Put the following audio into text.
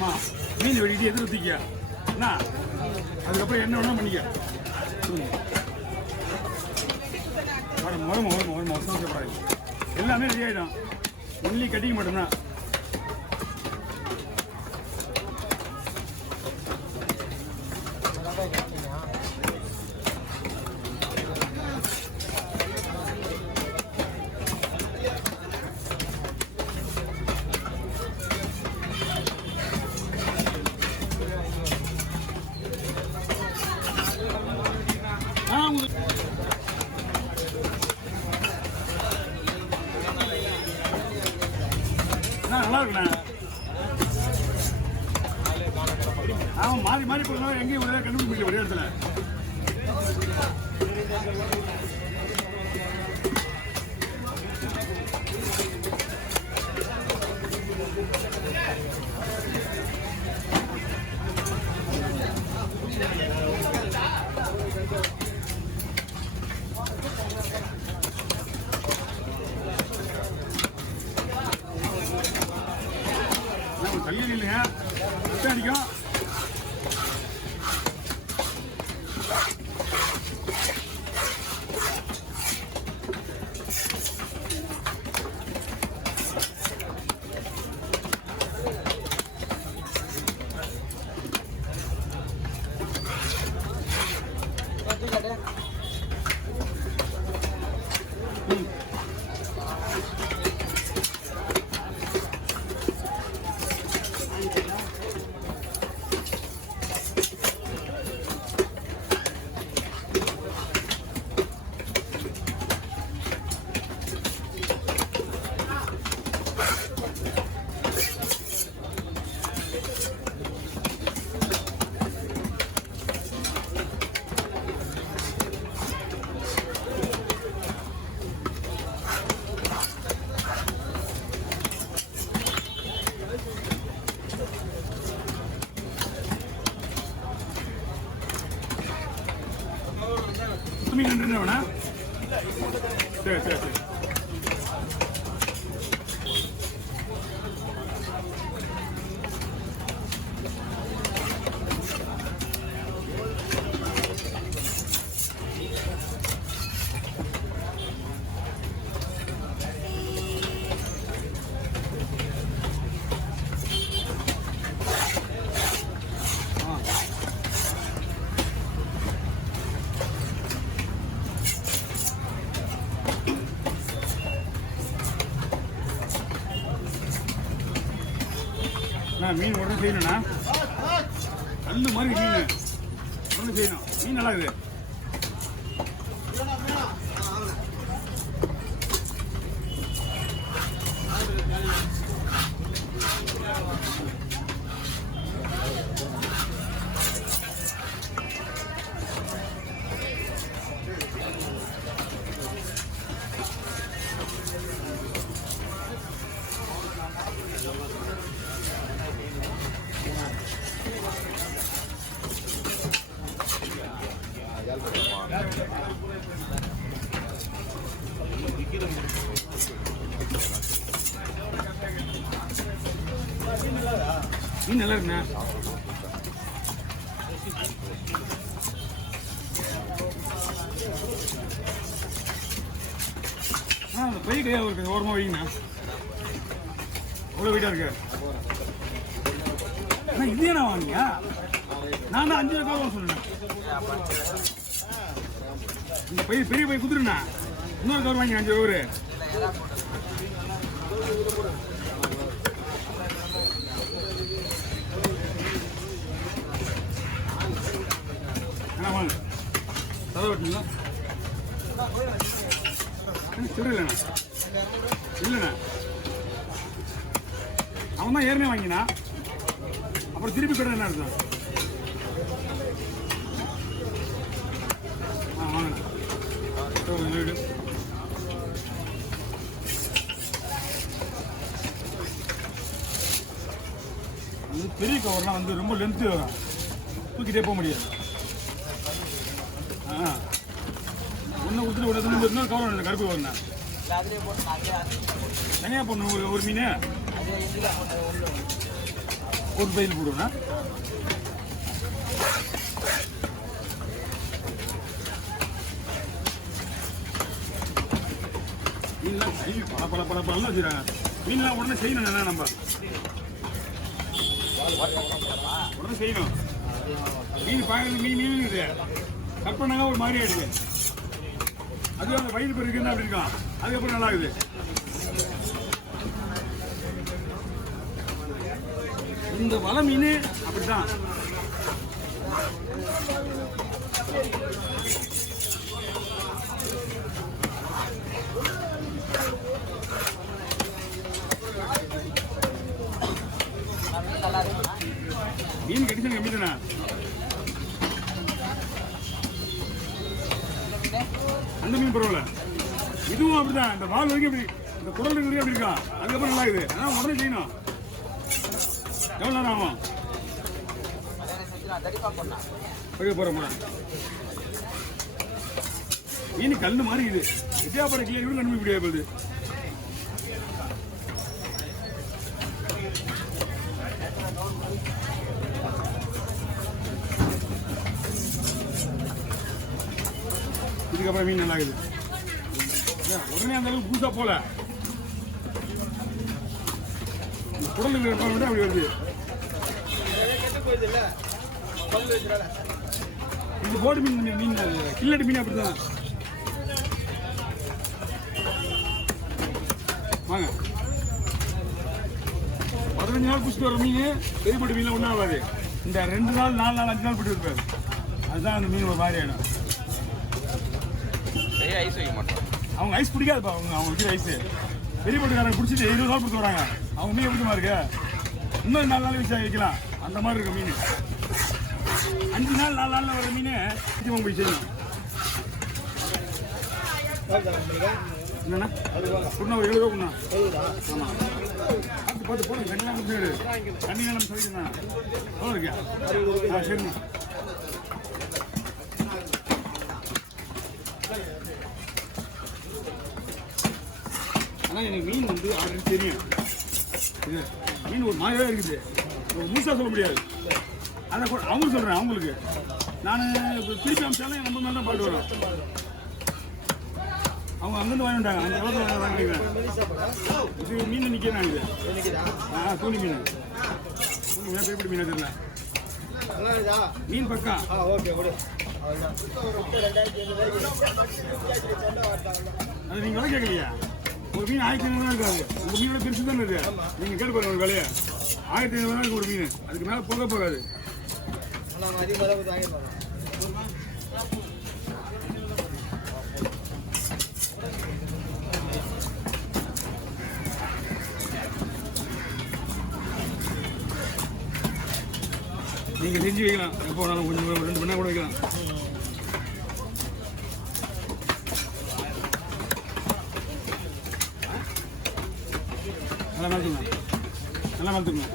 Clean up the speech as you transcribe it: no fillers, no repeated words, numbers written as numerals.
மீன் வெடிக்கிட்டு எதிர் ஊற்றிக்க என்ன, அதுக்கப்புறம் என்ன வேணால் பண்ணிக்க. வருமா வசூலிக்கப்படாது, எல்லாமே ரெடி ஆகிடும். ஒன்லி கட்டிக்க மட்டும்தான். நல்லா இருக்குண்ணா. அவன் மாறி மாறி போகிறதா எங்கேயும் ஒரே கண்டுபிடிக்க ஒரே இடத்துல. தள்ளி இல்லைங்க, அடிக்கும். மீன் நின்று வேணா. சரி சரி சரி. மீன் உடனே செய்யணும்ண்ணா, கல்லு மாதிரி மீன் உடனே செய்யணும். மீன் நல்லா இருக்குது. மீன் நல்லா இருக்குண்ணா. அந்த பை கையாக இருக்கு, ஓரமாக வைங்கண்ணா. அவ்வளோ வெயிட்டாக இருக்கு. அண்ணா இதே நான் வாங்கியா? நான் தான் 5 ரூபா சொன்னேன். இந்த பை பெரிய பை குத்துருண்ணா. இன்னொரு கவர் வாங்கி 5 ரூபா. அண்ணா வாங்க, தலை வெட்டுங்களா? தெரியலண்ணா, இல்லைண்ணா. அவன் தான் ஏற்கனவே வாங்கினா, அப்புறம் திருப்பி கடை என்ன இருக்கும்? வாங்கண்ணா. பெரிய கவர்லாம் வந்து ரொம்ப லென்த்து வரும், தூக்கிட்டே போக முடியாது. ஒன்று கொடுத்துட்டு விட இன்னொரு கவர் இல்லை, கருப்பு கவர்ண்ணா. தனியாக போடணும் ஒரு மீன். ஒரு பையில் போடுவேண்ணா. மீன்லாம் கை பல வச்சுக்கிறாங்க. மீன்லாம் உடனே செய்யணும் என்ன நம்ம உடனே செய்யணும். மீன் பார்க்கறது மீன் இது கட் பண்ணாங்க ஒரு மாதிரி ஆயிடுது. அதுவும் அந்த வயிறு இருக்குன்னா அப்படி இருக்கும். அதுக்கப்புறம் நல்லா இருக்குது. இந்த வலை மீன் அப்படித்தான். மீன் கடிச்சு கம்மிதானா? அந்த மீன் பரவாயில்ல. இதுவும் அப்படிதான். இந்த வால் வரைக்கும் அப்படி இந்த குடல் வரைக்கும் அப்படி இருக்கா. அதுக்கப்புறம் நல்லா இருக்குது. ஆனால் உடனே செய்யணும். எவ்வளோ நேரம் ஆகும்? போகிறேன். மீன் கல் மாதிரி இது. வித்தியாபட கிளியை கூட கண்டுபிடி முடியாது போகுது. இதுக்கப்புறம் மீன் நல்லா இருக்குது. உடனே அந்த அளவுக்கு புதுசா போல குடல் விட அப்படி வருது. இது போட்டு மீன் கில்லடி மீன் அப்படிதான். வாங்க 15 நாள் பிடிச்சிட்டு வர மீன் பெரியப்பட்டு மீன்ல ஒன்றும் ஆகாது. இந்த 2 நாள் 4 நாள் 5 நாள் பிடிச்சி இருப்பாரு. அதுதான் அந்த மீன் ஒரு மாதிரி ஆயிடும். ஐஸ் வைக்க மாட்டோம். அவங்க ஐஸ் பிடிக்காதுப்பா. அவங்க வைக்கிற ஐஸ் பெரிய போட்டுக்காரங்க பிடிச்சிட்டு 20 நாள் பிடிச்சி வராங்க. அவங்க மீன் எப்படிமா இருக்கு? இன்னும் 4 நாள் வச்சு வைக்கலாம். அந்த மாதிரி இருக்கும் மீன். 5 நாள் 4 நாளில் வர மீன் சீக்கிரம் போய் செய்யணும். என்னண்ணா ஒரு 7 ரூபா. ஆமாம் பார்த்து போடுங்க. தண்ணி நம்ம சொல்லிக்கணும். எவ்வளோ இருக்கா? சரிண்ணா. ஆனால் எனக்கு மீன் வந்து ஆல்ரெடி தெரியும். இது மீன் ஒரு மாதிரியாக இருக்குது. ஒரு முழுசாக சொல்ல முடியாது. அதை அவங்க சொல்கிறேன். அவங்களுக்கு நான் திருப்பி அமிச்சாலும் நம்ம மேலே தான் பாட்டு வரும். அவங்க அங்கேருந்து வாங்கிட்டாங்க. அந்த காலத்தில் வாங்கிக்கிறேன். இது மீன் நிற்கிறேன். இது தூணி மீன். பெரிய மீன் தெரியல. மீன் பக்கா. அது நீங்கள் விலை கேட்கலையா? ஒரு மீன் 1500 இருக்காது. உங்கள் மீனோட பெருசு தானே இருக்கு. நீங்கள் கேட்டு பாருங்க ஒரு விலையை. 1500 இருக்கு ஒரு மீன். அதுக்கு மேலே போகாது. நீங்கள் செஞ்சு வைக்கலாம். எப்போ வேணாலும் கொஞ்சம் 2 மணி நேரம் கூட வைக்கலாம். நல்லா மறந்துங்க.